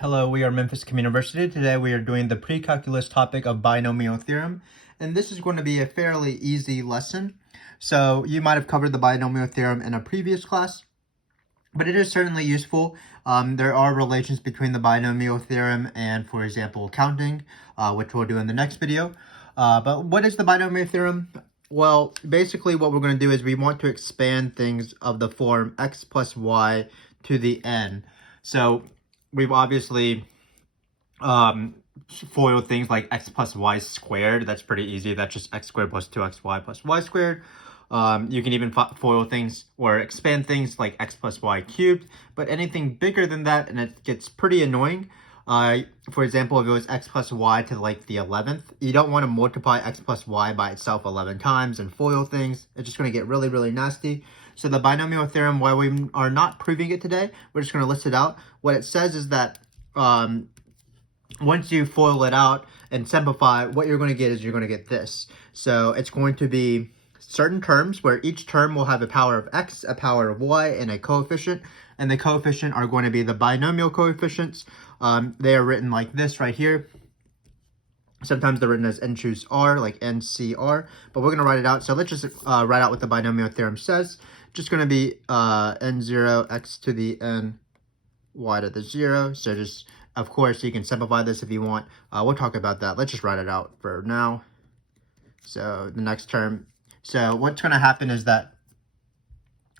Hello, we are Memphis Community University. Today we are doing the pre-calculus topic of binomial theorem, and this is going to be a fairly easy lesson. So you might have covered the binomial theorem in a previous class, but it is certainly useful. There are relations between the binomial theorem and, for example, counting, which we'll do in the next video. But what is the binomial theorem? Well, basically what we're going to do is we want to expand things of the form x plus y to the n. So we've obviously foiled things like x plus y squared. That's pretty easy. That's just x squared plus 2xy plus y squared. You can even foil things or expand things like x plus y cubed, but anything bigger than that, and it gets pretty annoying. For example, if it was x plus y to like the 11th, you don't want to multiply x plus y by itself 11 times and foil things. It's just going to get really, really nasty. So the binomial theorem, while we are not proving it today, we're just going to list it out. What it says is that once you foil it out and simplify, what you're going to get is you're going to get this. So it's going to be certain terms where each term will have a power of x, a power of y, and a coefficient. And the coefficient are going to be the binomial coefficients. They are written like this right here. Sometimes they're written as n choose r, like NCR, but we're going to write it out. So let's just write out what the binomial theorem says. Just going to be n0 x to the n y to the 0. So just, of course, you can simplify this if you want. We'll talk about that. Let's just write it out for now. So the next term. So what's going to happen is that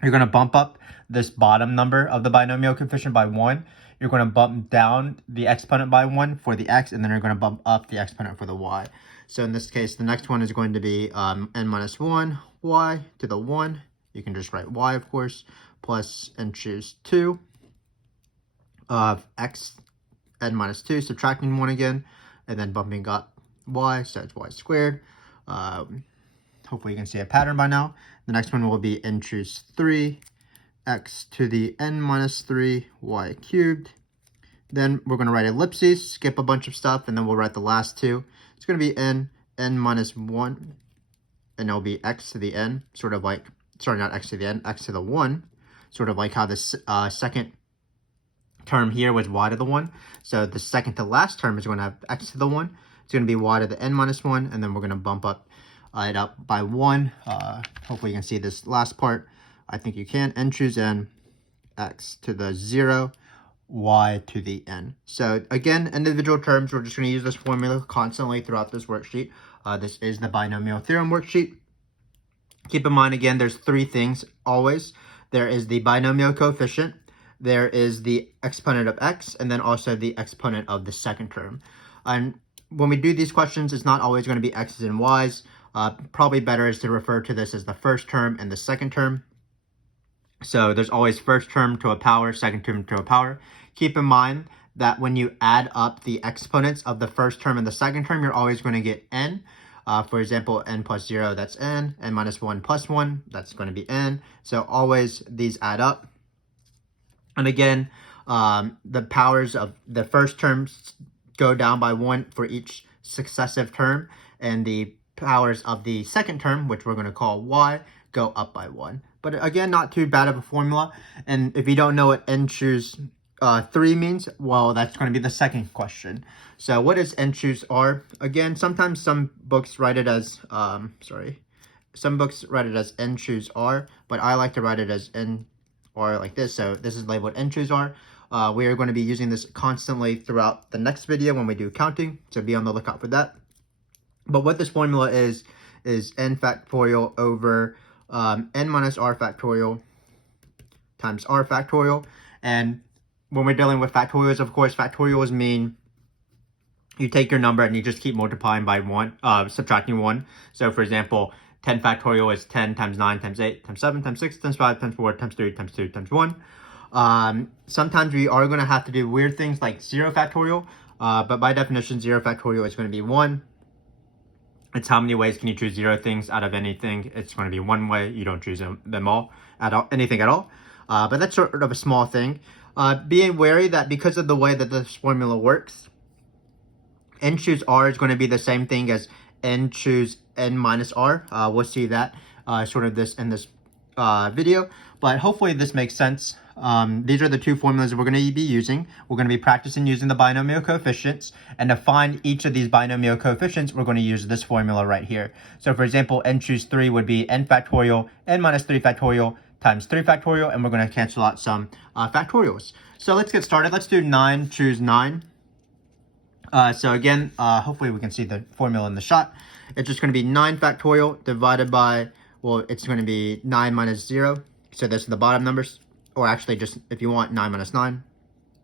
you're going to bump up this bottom number of the binomial coefficient by 1. You're going to bump down the exponent by 1 for the x, and then you're going to bump up the exponent for the y. So in this case, the next one is going to be n minus 1 y to the 1. You can just write y, of course, plus n choose 2 of x n minus 2, subtracting 1 again, and then bumping up y, so it's y squared. Hopefully you can see a pattern by now. The next one will be n choose 3 x to the n minus 3 y cubed. Then we're going to write ellipses, skip a bunch of stuff, and then we'll write the last two. It's going to be n minus 1, and it'll be x to the n, sort of like, sorry, not x to the n, x to the 1, sort of like how this second term here was y to the 1. So the second to last term is going to have x to the 1. It's going to be y to the n minus 1, and then we're going to bump up it up by 1. Hopefully you can see this last part. I think you can. N choose n, x to the 0, y to the n. So again, individual terms, we're just going to use this formula constantly throughout this worksheet. This is the binomial theorem worksheet. Keep in mind, again, there's three things always. There is the binomial coefficient, there is the exponent of x, and then also the exponent of the second term. And when we do these questions, it's not always going to be x's and y's. Probably better is to refer to this as the first term and the second term. So there's always first term to a power, second term to a power. Keep in mind that when you add up the exponents of the first term and the second term, you're always going to get n. For example, n plus 0, that's n minus 1 plus 1, that's going to be n. So always these add up. And again, the powers of the first terms go down by 1 for each successive term, and the powers of the second term, which we're going to call y, go up by 1. But again, not too bad of a formula. And if you don't know what n choose 3 means, well, that's going to be the second question. So what is n choose r? Again, sometimes some books write it as, some books write it as n choose r, but I like to write it as n r like this. So this is labeled n choose r. We are going to be using this constantly throughout the next video when we do counting, so be on the lookout for that. But what this formula is n factorial over n minus r factorial times r factorial. And when we're dealing with factorials, of course, factorials mean you take your number and you just keep multiplying by 1, subtracting 1. So for example, 10 factorial is 10 times 9 times 8 times 7 times 6 times 5 times 4 times 3 times 2 times 1. Sometimes we are going to have to do weird things like 0 factorial, but by definition, 0 factorial is going to be 1. It's how many ways can you choose 0 things out of anything. It's going to be one way. You don't choose them all, anything at all. But that's sort of a small thing. Being wary that because of the way that this formula works, n choose r is going to be the same thing as n choose n minus r. We'll see that sort of this in this video. But hopefully this makes sense. these are the two formulas we're going to be using. We're going to be practicing using the binomial coefficients, and to find each of these binomial coefficients, we're going to use this formula right here. So for example, n choose 3 would be n factorial, n minus 3 factorial times 3 factorial, and we're going to cancel out some factorials. So let's get started. Let's do 9 choose 9. So again, hopefully we can see the formula in the shot. It's just going to be 9 factorial divided by, well, it's going to be 9 minus 0. So those are the bottom numbers. Or actually, just if you want 9 minus 9,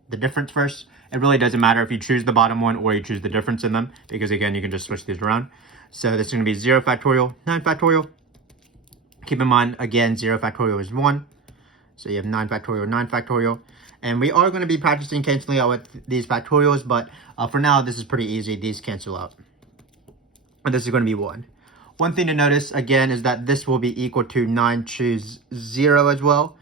the difference first. It really doesn't matter if you choose the bottom one or you choose the difference in them, because again, you can just switch these around. So this is going to be 0 factorial, 9 factorial. Keep in mind, again, 0 factorial is 1. So you have 9 factorial, 9 factorial. And we are going to be practicing canceling out with these factorials, but for now, this is pretty easy. These cancel out. And this is going to be 1. One thing to notice, again, is that this will be equal to 9 choose 0 as well.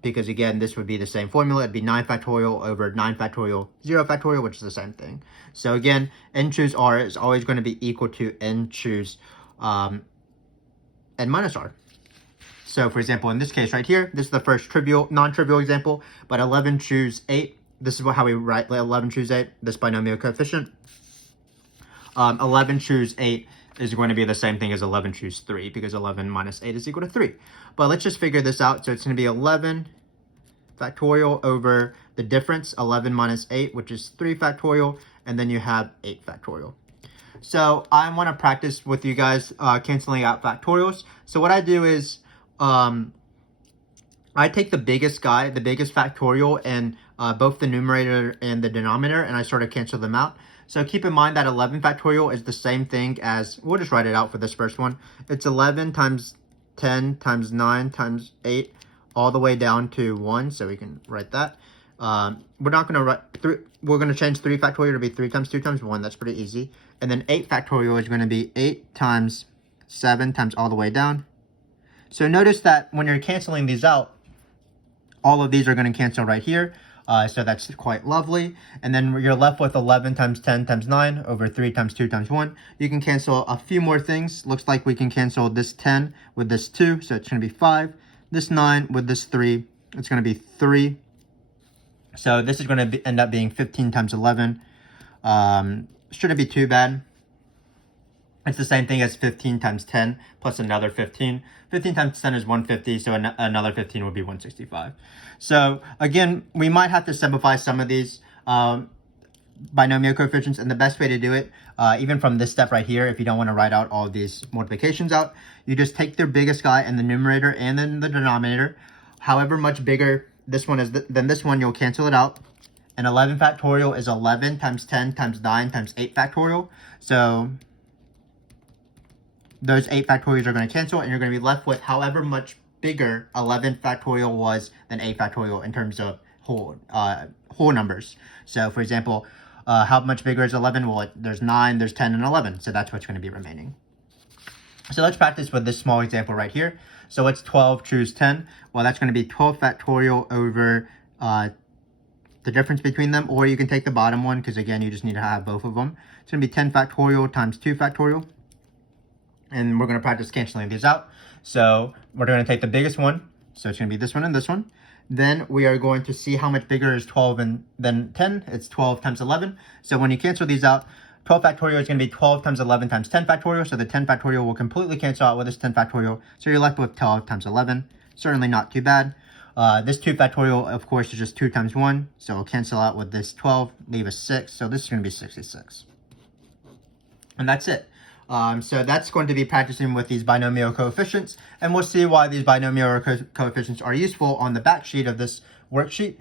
Because, again, this would be the same formula. It'd be 9 factorial over 9 factorial, 0 factorial, which is the same thing. So, again, n choose r is always going to be equal to n choose n minus r. So, for example, in this case right here, this is the first non-trivial example, but 11 choose 8. This is how we write 11 choose 8, this binomial coefficient. 11 choose 8 is going to be the same thing as 11 choose 3, because 11 minus 8 is equal to 3. But let's just figure this out. So it's going to be 11 factorial over the difference, 11 minus 8, which is 3 factorial, and then you have 8 factorial. So I want to practice with you guys canceling out factorials. So what I do is I take the biggest guy, the biggest factorial, and both the numerator and the denominator, and I sort of cancel them out. So keep in mind that 11 factorial is the same thing as, we'll just write it out for this first one. It's 11 times 10 times 9 times 8 all the way down to 1, so we can write that. We're not going to write 3, we're going to change 3 factorial to be 3 times 2 times 1, that's pretty easy. And then 8 factorial is going to be 8 times 7 times all the way down. So notice that when you're canceling these out, all of these are going to cancel right here. So that's quite lovely. And then you're left with 11 times 10 times 9 over 3 times 2 times 1. You can cancel a few more things. Looks like we can cancel this 10 with this 2, so it's going to be 5. This 9 with this 3, it's going to be 3. So this is going to end up being 15 times 11. Shouldn't be too bad. It's the same thing as 15 times 10 plus another 15. 15 times 10 is 150, so another 15 would be 165. So again, we might have to simplify some of these binomial coefficients, and the best way to do it, even from this step right here, if you don't want to write out all of these multiplications out, you just take their biggest guy and the numerator and then the denominator. However much bigger this one is than this one, you'll cancel it out. And 11 factorial is 11 times 10 times 9 times 8 factorial. So those 8 factorials are going to cancel, and you're going to be left with however much bigger 11 factorial was than 8 factorial in terms of whole numbers. So, for example, how much bigger is 11? Well, there's 9, there's 10, and 11. So that's what's going to be remaining. So let's practice with this small example right here. So it's 12 choose 10. Well, that's going to be 12 factorial over the difference between them, or you can take the bottom one, because again, you just need to have both of them. It's going to be 10 factorial times 2 factorial. And we're going to practice canceling these out. So we're going to take the biggest one. So it's going to be this one and this one. Then we are going to see how much bigger is 12 than 10. It's 12 times 11. So when you cancel these out, 12 factorial is going to be 12 times 11 times 10 factorial. So the 10 factorial will completely cancel out with this 10 factorial. So you're left with 12 times 11. Certainly not too bad. This 2 factorial, of course, is just 2 times 1. So it'll cancel out with this 12, leave us 6. So this is going to be 66. And that's it. So that's going to be practicing with these binomial coefficients, and we'll see why these binomial coefficients are useful on the back sheet of this worksheet,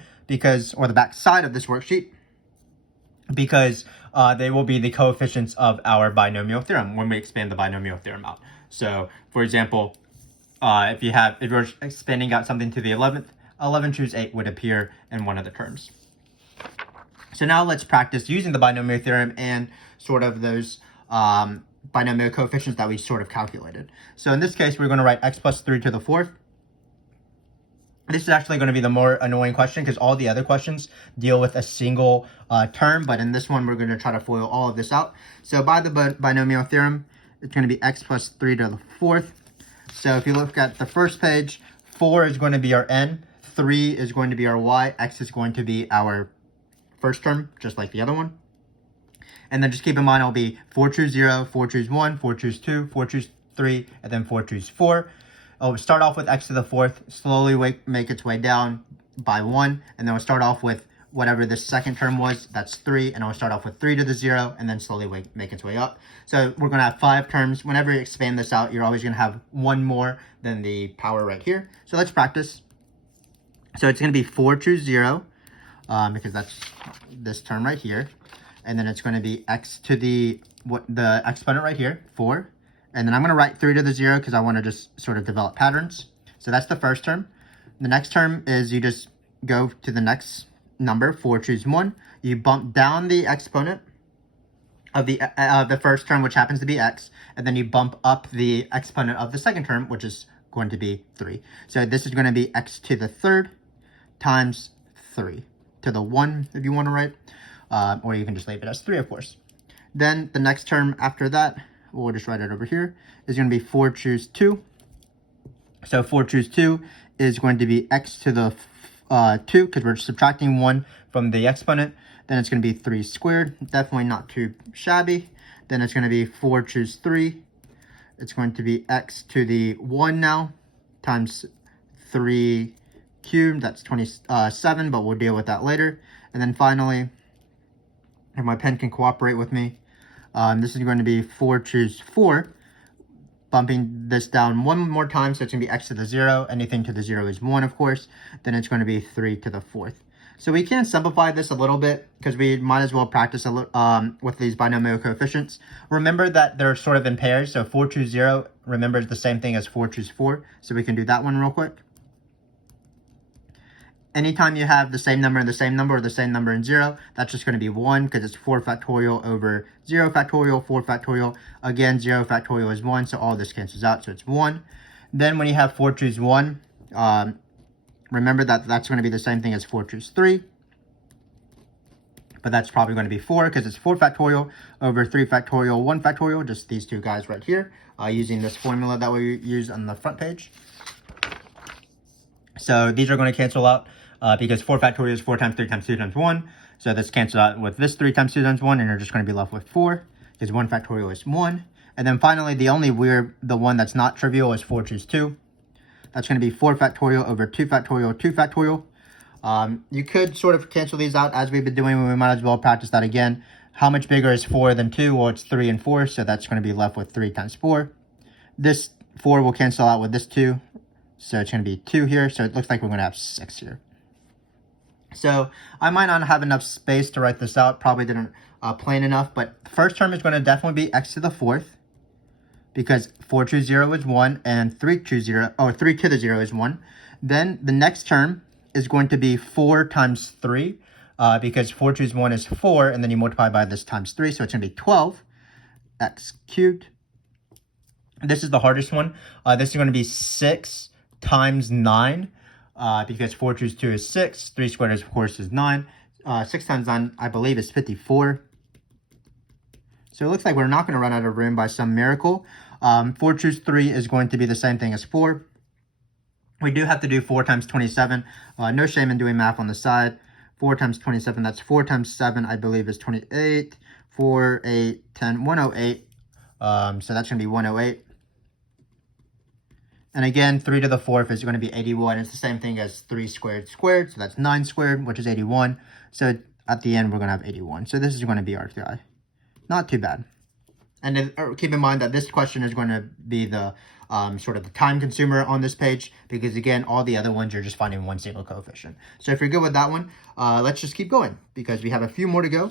or the back side of this worksheet, because they will be the coefficients of our binomial theorem when we expand the binomial theorem out. So, for example, if you're expanding out something to the 11th, 11 choose 8 would appear in one of the terms. So now let's practice using the binomial theorem and sort of those binomial coefficients that we sort of calculated. So in this case, we're going to write x plus 3 to the 4th. This is actually going to be the more annoying question, because all the other questions deal with a single term, but in this one, we're going to try to FOIL all of this out. So by the binomial theorem, it's going to be x plus 3 to the 4th. So if you look at the first page, 4 is going to be our n, 3 is going to be our y, x is going to be our first term, just like the other one. And then just keep in mind, it'll be 4 choose 0, 4 choose 1, 4 choose 2, 4 choose 3, and then 4 choose 4. It'll start off with x to the 4th, slowly make its way down by 1, and then we'll start off with whatever this second term was, that's 3, and it'll start off with 3 to the 0, and then slowly make its way up. So we're going to have 5 terms. Whenever you expand this out, you're always going to have one more than the power right here. So let's practice. So it's going to be 4 choose 0, because that's this term right here. And then it's going to be x to the exponent right here, 4. And then I'm going to write 3 to the 0 because I want to just sort of develop patterns. So that's the first term. The next term is you just go to the next number, 4 choose 1. You bump down the exponent of the first term, which happens to be x, and then you bump up the exponent of the second term, which is going to be 3. So this is going to be x to the 3rd times 3 to the 1 if you want to write, or you can just leave it as 3, of course. Then the next term after that, we'll just write it over here, is going to be 4 choose 2. So 4 choose 2 is going to be x to the 2, because we're subtracting 1 from the exponent. Then it's going to be 3 squared, definitely not too shabby. Then it's going to be 4 choose 3. It's going to be x to the 1 now, times 3 cubed, that's 27, but we'll deal with that later. And then finally, if my pen can cooperate with me, this is going to be 4 choose 4. Bumping this down one more time, so it's going to be x to the 0. Anything to the 0 is 1, of course. Then it's going to be 3 to the 4th. So we can simplify this a little bit because we might as well practice with these binomial coefficients. Remember that they're sort of in pairs. So 4 choose 0, remember, is the same thing as 4 choose 4. So we can do that one real quick. Anytime you have the same number and the same number, or the same number and 0, that's just going to be 1 because it's 4 factorial over 0 factorial, 4 factorial. Again, 0 factorial is 1, so all this cancels out, so it's 1. Then when you have 4 choose 1, remember that that's going to be the same thing as 4 choose 3. But that's probably going to be 4 because it's 4 factorial over 3 factorial, 1 factorial, just these two guys right here, using this formula that we use on the front page. So these are going to cancel out. Because 4 factorial is 4 times 3 times 2 times 1. So this cancels out with this 3 times 2 times 1, and you're just going to be left with 4, because 1 factorial is 1. And then finally, the one that's not trivial is 4 choose 2. That's going to be 4 factorial over 2 factorial, 2 factorial. You could sort of cancel these out as we've been doing. We might as well practice that again. How much bigger is 4 than 2? Well, it's 3 and 4, so that's going to be left with 3 times 4. This 4 will cancel out with this 2, so it's going to be 2 here. So it looks like we're going to have 6 here. So I might not have enough space to write this out, probably didn't plan enough, but the first term is going to definitely be x to the 4th, because 4 choose 0 is 1, and 3 choose 0, or 3 to the 0 is 1. Then the next term is going to be 4 times 3, because 4 choose 1 is 4, and then you multiply by this times 3, so it's going to be 12 x cubed. This is the hardest one. This is going to be 6 times 9. Because 4 choose 2 is 6, 3 squared is, of course, is 9. 6 times 9, I believe, is 54. So it looks like we're not going to run out of room by some miracle. 4 choose 3 is going to be the same thing as 4. We do have to do 4 times 27. No shame in doing math on the side. 4 times 27, that's 4 times 7, I believe, is 28. 4, 8, 10, 108. So that's going to be 108. And again, 3 to the 4th is going to be 81. It's the same thing as 3 squared squared. So that's 9 squared, which is 81. So at the end, we're going to have 81. So this is going to be our guy. Not too bad. And then, keep in mind that this question is going to be the sort of the time consumer on this page. Because again, all the other ones, you're just finding one single coefficient. So if you're good with that one, let's just keep going. Because we have a few more to go.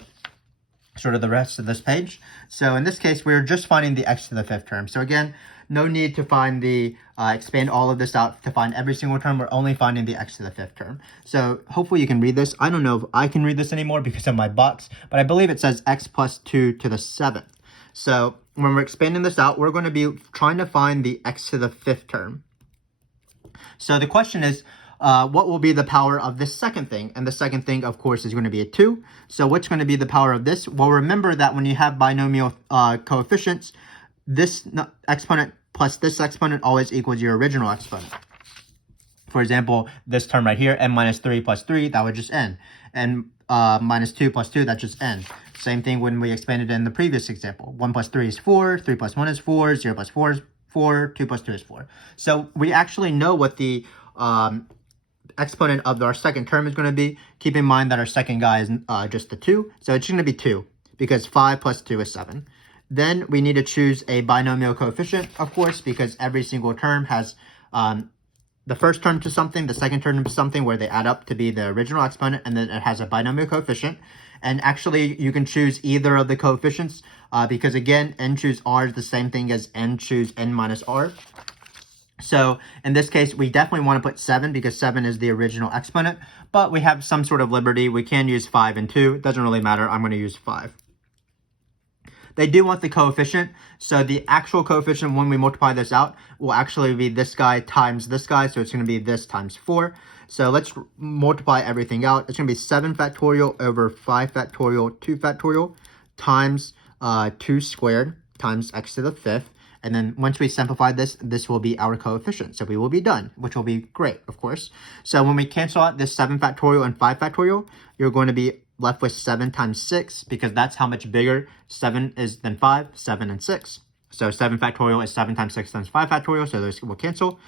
Sort of the rest of this page. So in this case, we're just finding the x to the 5th term. So again, no need to find expand all of this out to find every single term. We're only finding the x to the 5th term. So hopefully you can read this. I don't know if I can read this anymore because of my box, but I believe it says x plus 2 to the 7th. So when we're expanding this out, we're going to be trying to find the x to the 5th term. So the question is, what will be the power of this second thing? And the second thing, of course, is going to be a 2. So what's going to be the power of this? Well, remember that when you have binomial coefficients, this exponent plus this exponent always equals your original exponent. For example, this term right here, n minus 3 plus 3, that would just n. And minus 2 plus 2, that just n. Same thing when we expanded in the previous example. 1 plus 3 is 4, 3 plus 1 is 4, 0 plus 4 is 4, 2 plus 2 is 4. So we actually know what the exponent of our second term is going to be. Keep in mind that our second guy is just the 2, so it's going to be 2, because 5 plus 2 is 7. Then we need to choose a binomial coefficient, of course, because every single term has the first term to something, the second term to something, where they add up to be the original exponent, and then it has a binomial coefficient. And actually, you can choose either of the coefficients, because again, n choose r is the same thing as n choose n minus r. So in this case, we definitely want to put 7 because 7 is the original exponent, but we have some sort of liberty. We can use 5 and 2. It doesn't really matter. I'm going to use 5. They do want the coefficient, so the actual coefficient when we multiply this out will actually be this guy times this guy, so it's going to be this times 4. So let's multiply everything out. It's going to be 7 factorial over 5 factorial 2 factorial times 2 squared times x to the 5th. And then once we simplify this, this will be our coefficient. So we will be done, which will be great, of course. So when we cancel out this 7 factorial and 5 factorial, you're going to be left with 7 times 6, because that's how much bigger 7 is than 5, 7 and 6. So 7 factorial is 7 times 6 times 5 factorial, so those will cancel.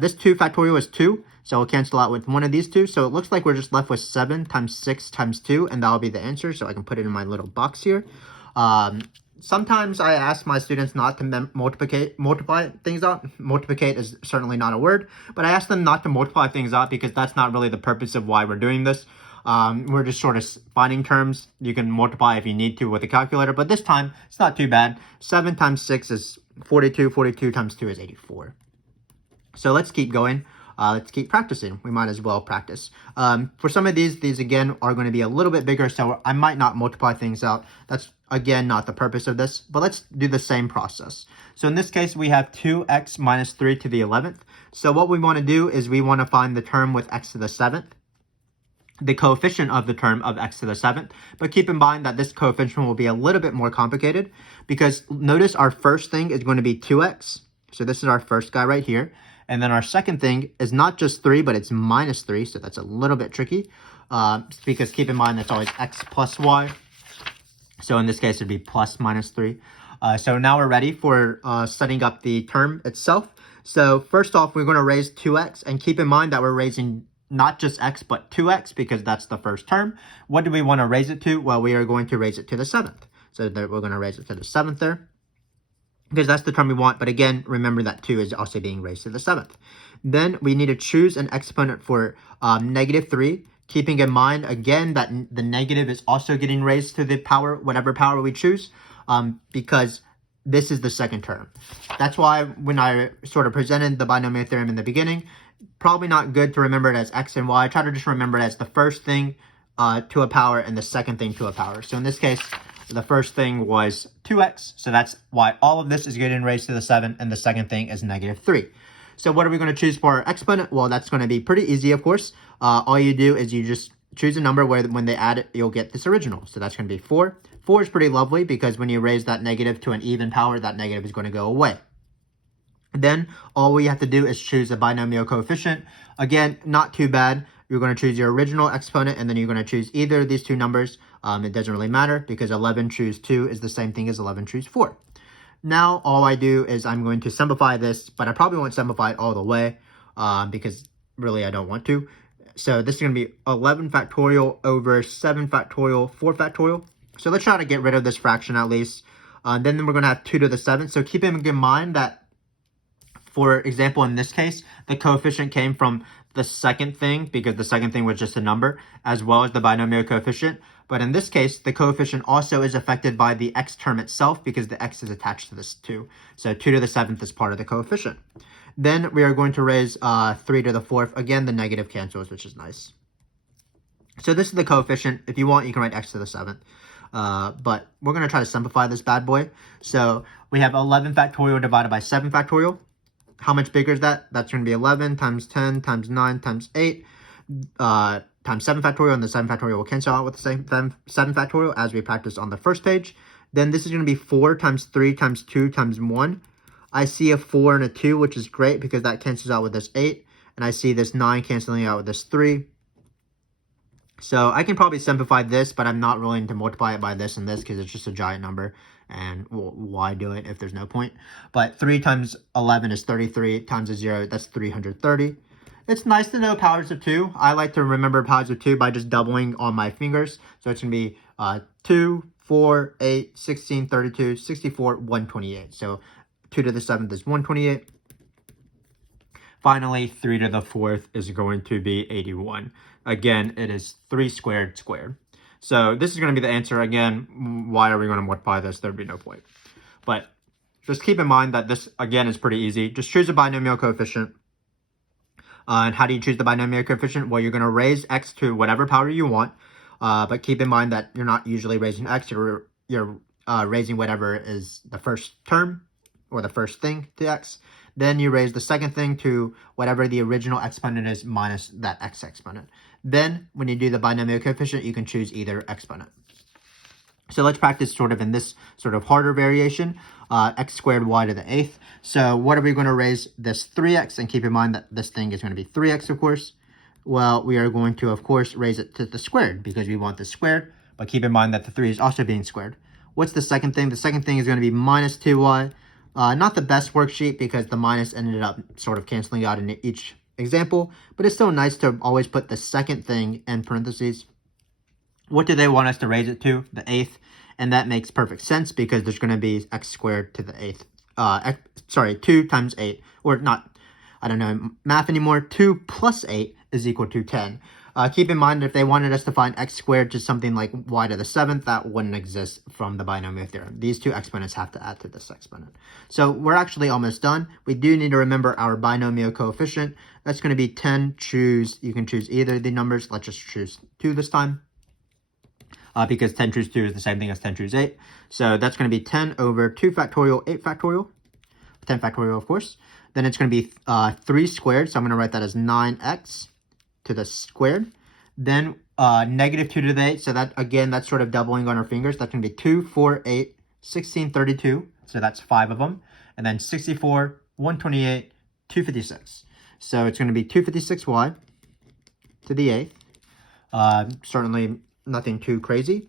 This 2 factorial is 2, so we'll cancel out with one of these two. So it looks like we're just left with 7 times 6 times 2, and that'll be the answer. So I can put it in my little box here. Sometimes I ask my students not to multiply things out. Multiplicate is certainly not a word, but I ask them not to multiply things out because that's not really the purpose of why we're doing this. We're just sort of finding terms. You can multiply if you need to with a calculator, but this time it's not too bad. 7 times 6 is 42, 42 times 2 is 84. So let's keep going. Let's keep practicing. We might as well practice. For some of these again are going to be a little bit bigger, so I might not multiply things out. That's again not the purpose of this, but let's do the same process. So in this case, we have 2x minus 3 to the 11th. So what we want to do is we want to find the term with x to the 7th, the coefficient of the term of x to the 7th. But keep in mind that this coefficient will be a little bit more complicated, because notice our first thing is going to be 2x. So this is our first guy right here. And then our second thing is not just 3, but it's minus 3. So that's a little bit tricky, because keep in mind that's always x plus y. So in this case, it'd be plus minus 3. So now we're ready for setting up the term itself. So first off, we're going to raise 2x. And keep in mind that we're raising not just x, but 2x, because that's the first term. What do we want to raise it to? Well, we are going to raise it to the 7th. So we're going to raise it to the 7th there, because that's the term we want. But again, remember that 2 is also being raised to the 7th. Then we need to choose an exponent for negative 3, keeping in mind, again, that the negative is also getting raised to the power, whatever power we choose, because this is the second term. That's why when I sort of presented the binomial theorem in the beginning, probably not good to remember it as x and y. Try to just remember it as the first thing to a power and the second thing to a power. So in this case, the first thing was 2x, so that's why all of this is getting raised to the 7, and the second thing is negative 3. So what are we going to choose for our exponent? Well, that's going to be pretty easy, of course. All you do is you just choose a number where when they add it, you'll get this original. So that's going to be 4. 4 is pretty lovely because when you raise that negative to an even power, that negative is going to go away. Then all we have to do is choose a binomial coefficient. Again, not too bad. You're going to choose your original exponent, and then you're going to choose either of these two numbers. It doesn't really matter because 11 choose 2 is the same thing as 11 choose 4. Now, all I do is I'm going to simplify this, but I probably won't simplify it all the way because really I don't want to. So this is going to be 11 factorial over 7 factorial, 4 factorial. So let's try to get rid of this fraction at least. Then we're going to have 2 to the 7th. So keep in mind that, for example, in this case, the coefficient came from the second thing because the second thing was just a number, as well as the binomial coefficient. But in this case, the coefficient also is affected by the x term itself because the x is attached to this 2. So 2 to the 7th is part of the coefficient. Then we are going to raise 3 to the 4th. Again, the negative cancels, which is nice. So this is the coefficient. If you want, you can write x to the 7th. But we're going to try to simplify this bad boy. So we have 11 factorial divided by 7 factorial. How much bigger is that? That's going to be 11 times 10 times 9 times 8 times 7 factorial, and the 7 factorial will cancel out with the same 7 factorial as we practiced on the first page. Then this is going to be 4 times 3 times 2 times 1. I see a 4 and a 2, which is great because that cancels out with this 8. and I see this 9 canceling out with this 3. So I can probably simplify this, but I'm not willing to multiply it by this and this because it's just a giant number. And well, why do it if there's no point? But 3 times 11 is 33 times a 0. That's 330. It's nice to know powers of 2. I like to remember powers of 2 by just doubling on my fingers. So it's going to be 2, 4, 8, 16, 32, 64, 128. So 2 to the 7th is 128. Finally, 3 to the 4th is going to be 81. Again, it is 3 squared squared. So this is going to be the answer. Again, why are we going to multiply this? There'd be no point. But just keep in mind that this, again, is pretty easy. Just choose a binomial coefficient. And how do you choose the binomial coefficient? Well, you're going to raise x to whatever power you want. But keep in mind that you're not usually raising x. You're raising whatever is the first term or the first thing to x. Then you raise the second thing to whatever the original exponent is minus that x exponent. Then, when you do the binomial coefficient, you can choose either exponent. So let's practice sort of in this sort of harder variation, x squared y to the 8th. So what are we going to raise this 3x? And keep in mind that this thing is going to be 3x, of course. Well, we are going to, of course, raise it to the squared because we want this squared. But keep in mind that the 3 is also being squared. What's the second thing? The second thing is going to be minus 2y. Not the best worksheet because the minus ended up sort of canceling out in each example, but it's still nice to always put the second thing in parentheses. What do they want us to raise it to? The 8th, and that makes perfect sense because there's going to be x squared to the 8th. 2 times 8, or not, I don't know math anymore. 2 plus 8 is equal to 10. Keep in mind, if they wanted us to find x squared to something like y to the 7th, that wouldn't exist from the binomial theorem. These two exponents have to add to this exponent. So we're actually almost done. We do need to remember our binomial coefficient. That's going to be 10. You can choose either of the numbers. Let's just choose 2 this time. Because 10 choose 2 is the same thing as 10 choose 8. So that's going to be 10 over 2 factorial, 8 factorial. 10 factorial, of course. Then it's going to be 3 squared. So I'm going to write that as 9x to the squared. Then negative 2 to the 8. So that, again, that's sort of doubling on our fingers. That's going to be 2, 4, 8, 16, 32. So that's 5 of them. And then 64, 128, 256. So it's going to be 256y to the 8th. Certainly nothing too crazy.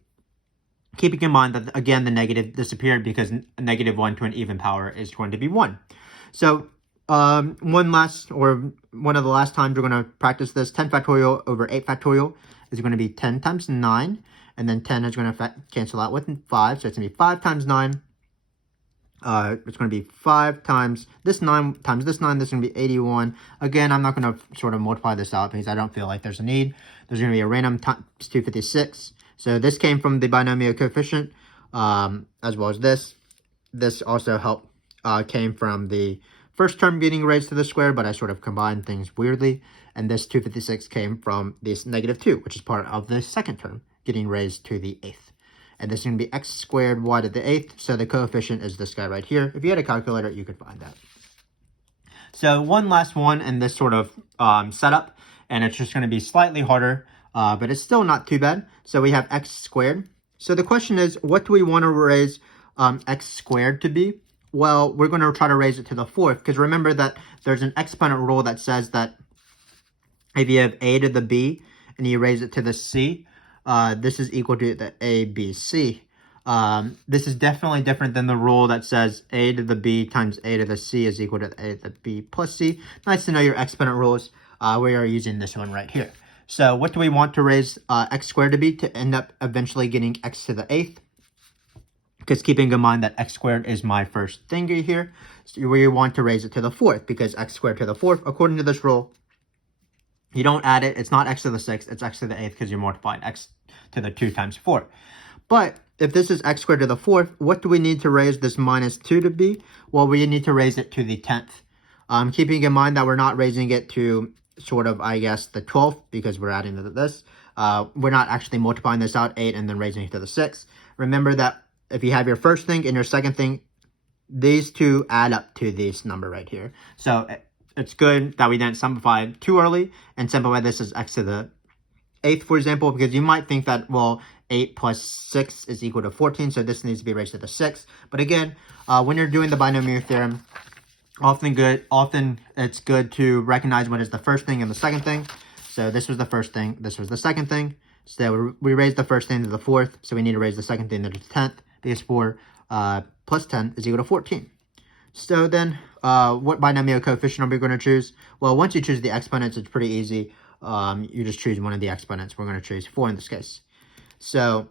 Keeping in mind that, again, the negative disappeared because negative 1 to an even power is going to be 1. So one of the last times we're going to practice this, 10 factorial over 8 factorial is going to be 10 times 9. And then 10 is going to cancel out with 5. So it's going to be 5 times 9. It's going to be 5 times this 9 times this 9. This is going to be 81. Again, I'm not going to sort of multiply this out because I don't feel like there's a need. There's going to be a random times 256. So this came from the binomial coefficient as well as this. This also came from the first term getting raised to the square, but I sort of combined things weirdly. And this 256 came from this negative 2, which is part of the second term getting raised to the 8th. And this is going to be x squared y to the 8th. So the coefficient is this guy right here. If you had a calculator, you could find that. So one last one in this sort of setup. And it's just going to be slightly harder, but it's still not too bad. So we have x squared. So the question is, what do we want to raise x squared to be? Well, we're going to try to raise it to the 4th. Because remember that there's an exponent rule that says that if you have a to the b and you raise it to the c, this is equal to the ABC. This is definitely different than the rule that says a to the b times a to the c is equal to a to the b plus c. Nice to know your exponent rules. We are using this one right here. So what do we want to raise x squared to be to end up eventually getting x to the 8th? Because keeping in mind that x squared is my first thing here, so we want to raise it to the 4th because x squared to the 4th, according to this rule, you don't add it. It's not x to the 6th. It's x to the 8th because you're multiplying x to the 2 times 4. But if this is x squared to the 4th, what do we need to raise this minus 2 to be? Well, we need to raise it to the 10th. Keeping in mind that we're not raising it to sort of, I guess, the 12th because we're adding to this. We're not actually multiplying this out, 8, and then raising it to the 6th. Remember that if you have your first thing and your second thing, these two add up to this number right here. So it's good that we didn't simplify too early and simplify this as x to the 8th, for example, because you might think that, well, 8 plus 6 is equal to 14, so this needs to be raised to the 6th. But again, when you're doing the binomial theorem, Often it's good to recognize what is the first thing and the second thing. So this was the first thing, this was the second thing. So we raised the first thing to the fourth, so we need to raise the second thing to the 10th, because 4 plus 10 is equal to 14. So then, what binomial coefficient are we going to choose? Well, once you choose the exponents, it's pretty easy. You just choose one of the exponents. We're going to choose 4 in this case. So,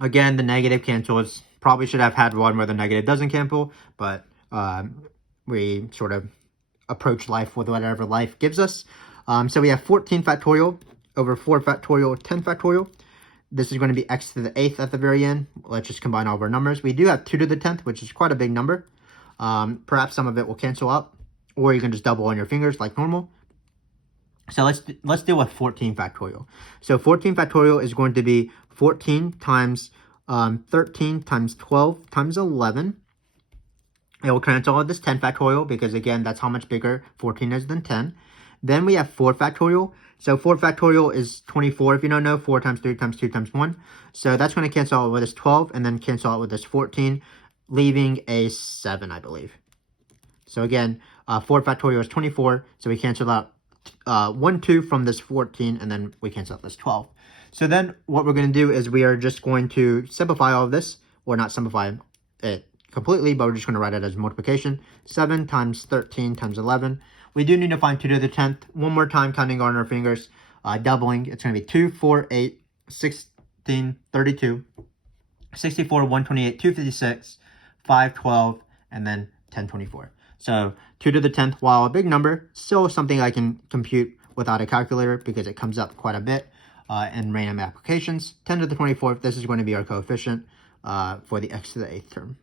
again, the negative cancels. Probably should have had one where the negative doesn't cancel, but we sort of approach life with whatever life gives us. So we have 14 factorial over 4 factorial, 10 factorial. This is going to be x to the 8th at the very end. Let's just combine all of our numbers. We do have 2 to the 10th, which is quite a big number. Perhaps some of it will cancel out, or you can just double on your fingers like normal. So let's deal with 14 factorial. So 14 factorial is going to be 14 times 13 times 12 times 11. It will cancel out this 10 factorial because, again, that's how much bigger 14 is than 10. Then we have 4 factorial. So 4 factorial is 24. If you don't know, 4 times 3 times 2 times 1. So that's going to cancel out with this 12 and then cancel out with this 14, leaving a 7, I believe. So again, 4 factorial is 24. So we cancel out 1, 2 from this 14, and then we cancel out this 12. So then what we're going to do is we are just going to simplify all of this, or not simplify it completely, but we're just going to write it as multiplication. 7 times 13 times 11. We do need to find 2 to the 10th. One more time, counting on our fingers, doubling. It's going to be 2, 4, 8, 16, 32, 64, 128, 256, 5, 12, and then 10, 24. So 2 to the 10th, while a big number, still something I can compute without a calculator because it comes up quite a bit in random applications. 10 to the 24th, this is going to be our coefficient for the x to the 8th term.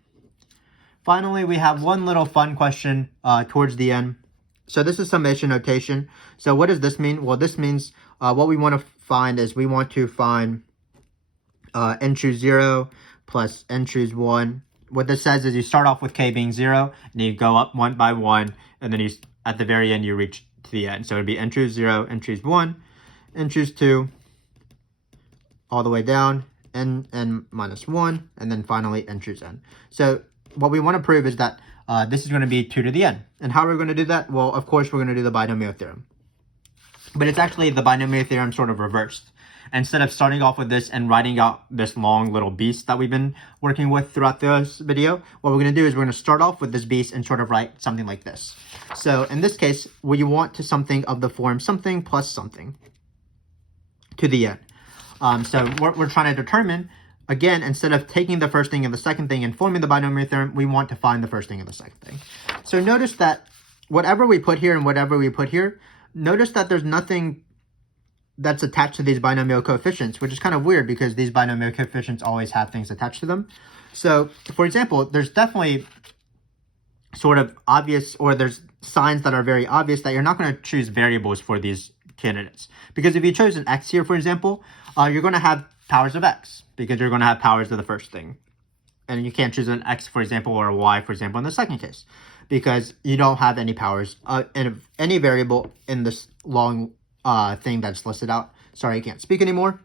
Finally, we have one little fun question towards the end. So this is summation notation. So what does this mean? Well, this means what we want to find is we want to find n choose 0 plus n choose 1. What this says is you start off with k being 0, and you go up 1 by 1, and then you at the very end you reach to the end. So it would be n choose 0, n choose 1, n choose 2, all the way down, n minus 1, and then finally n choose n. So what we want to prove is that this is going to be 2 to the n. And how are we going to do that? Well, of course, we're going to do the binomial theorem. But it's actually the binomial theorem sort of reversed. Instead of starting off with this and writing out this long little beast that we've been working with throughout this video, what we're going to do is we're going to start off with this beast and sort of write something like this. So in this case, we want to something of the form something plus something to the n. So what we're trying to determine, again, instead of taking the first thing and the second thing and forming the binomial theorem, we want to find the first thing and the second thing. So notice that whatever we put here and whatever we put here, notice that there's nothing that's attached to these binomial coefficients, which is kind of weird because these binomial coefficients always have things attached to them. So, for example, there's definitely sort of obvious, or there's signs that are very obvious that you're not going to choose variables for these candidates. Because if you chose an x here, for example, you're going to have powers of x because you're going to have powers of the first thing. And you can't choose an x, for example, or a y, for example, in the second case because you don't have any powers in any variable in this long thing that's listed out. Sorry, I can't speak anymore.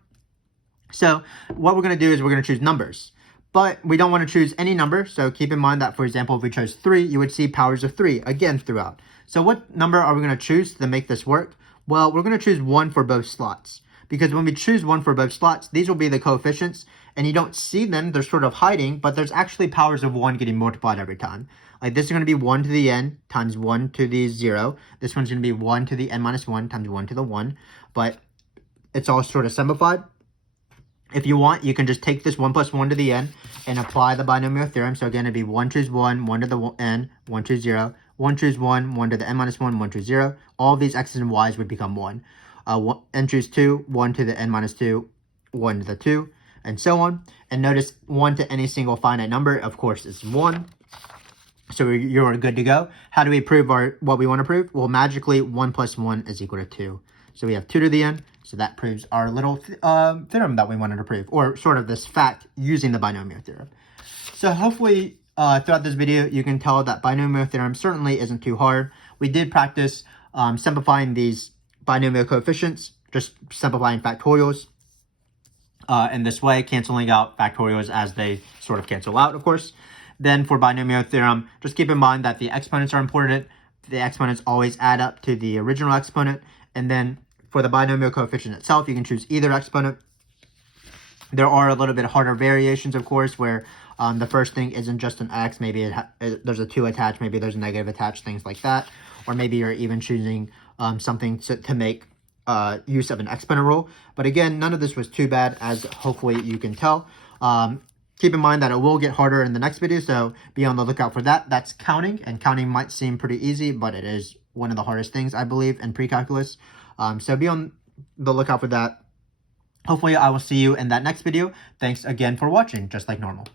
So what we're going to do is we're going to choose numbers. But we don't want to choose any number. So keep in mind that, for example, if we chose 3, you would see powers of 3 again throughout. So what number are we going to choose to make this work? Well, we're going to choose 1 for both slots. Because when we choose 1 for both slots, these will be the coefficients. And you don't see them. They're sort of hiding. But there's actually powers of 1 getting multiplied every time. Like this is going to be 1 to the n times 1 to the 0. This one's going to be 1 to the n minus 1 times 1 to the 1. But it's all sort of simplified. If you want, you can just take this 1 plus 1 to the n and apply the binomial theorem. So again, it'd be 1 choose 1, 1 to the n, 1 choose 0, 1 choose 1, 1 to the n minus 1, 1 choose 0. All of these x's and y's would become 1. N choose 2, 1 to the n minus 2, 1 to the 2, and so on. And notice 1 to any single finite number, of course, is 1. So you're good to go. How do we prove what we want to prove? Well, magically, 1 plus 1 is equal to 2. So we have 2 to the n. So that proves our little theorem that we wanted to prove, or sort of this fact using the binomial theorem. So hopefully throughout this video, you can tell that binomial theorem certainly isn't too hard. We did practice simplifying these binomial coefficients, just simplifying factorials in this way, canceling out factorials as they sort of cancel out, of course. Then for binomial theorem, just keep in mind that the exponents are important. The exponents always add up to the original exponent. And then for the binomial coefficient itself, you can choose either exponent. There are a little bit harder variations, of course, where the first thing isn't just an x, maybe there's a 2 attached, maybe there's a negative attached, things like that. Or maybe you're even choosing something to make use of an exponent rule. But again, none of this was too bad, as hopefully you can tell. Keep in mind that it will get harder in the next video, so be on the lookout for that. That's counting, and counting might seem pretty easy, but it is one of the hardest things, I believe, in pre-calculus. So be on the lookout for that. Hopefully, I will see you in that next video. Thanks again for watching, just like normal.